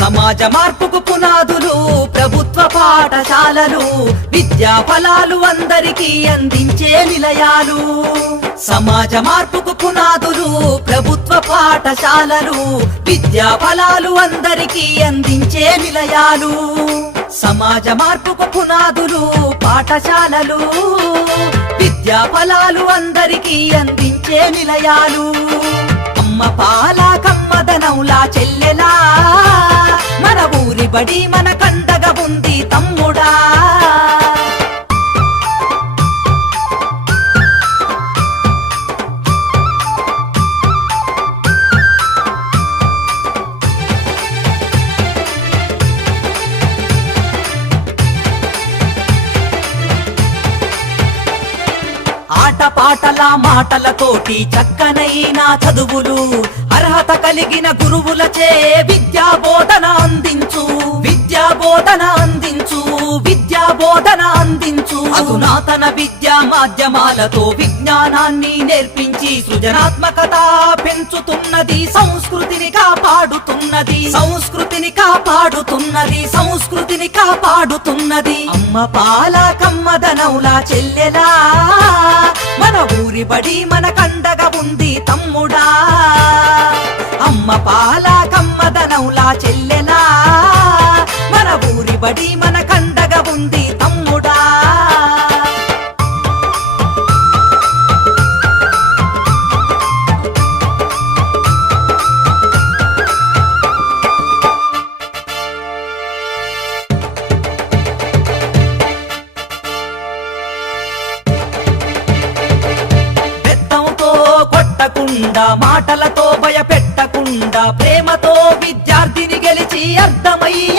సమాజ మార్పుకు పునాదులు ప్రభుత్వ పాఠశాలలు, విద్యా ఫలాలు అందరికీ అందించే నిలయాలు. సమాజ మార్పుకు పునాదులు ప్రభుత్వ పాఠశాలలు, విద్యా ఫలాలు అందరికీ అందించే నిలయాలు. సమాజ మార్పుకు పునాదులు పాఠశాలలు, విద్యా ఫలాలు అందరికీ అందించే నిలయాలు. అమ్మ పాల కమ్మదనంలా చెల్లెలా, మన ఊరి బడి మన కండగా ఉంది తమ్ముడా. ఆటపాటల మాటలతోటి చక్కనైన చదువులు, అర్హత కలిగిన గురువులచే విద్యా బోధన అందించు, విద్యా బోధన అందించు, విద్యా బోధన అందించు. అధునాతన విద్యా మాధ్యమాలతో విజ్ఞానాన్ని నేర్పించి సృజనాత్మకత పెంచుతున్నది, సంస్కృతిని కాపాడుతున్నది, సంస్కృతిని కాపాడుతున్నది, సంస్కృతిని కాపాడుతున్నది. అమ్మ పాల కమ్మదనౌలా చెల్లెలా, మన ఊరి బడి మన కండగా ఉంది తమ్ముడా. అమ్మ పాల కమ్మదనౌలా చెల్లెలా, మన ఊరి బడి మన కండగా ఉంది తమ్ముడా. మాటలతో భయపెట్టకుండా ప్రేమతో విద్యార్థిని గెలిచి అర్థమయ్యే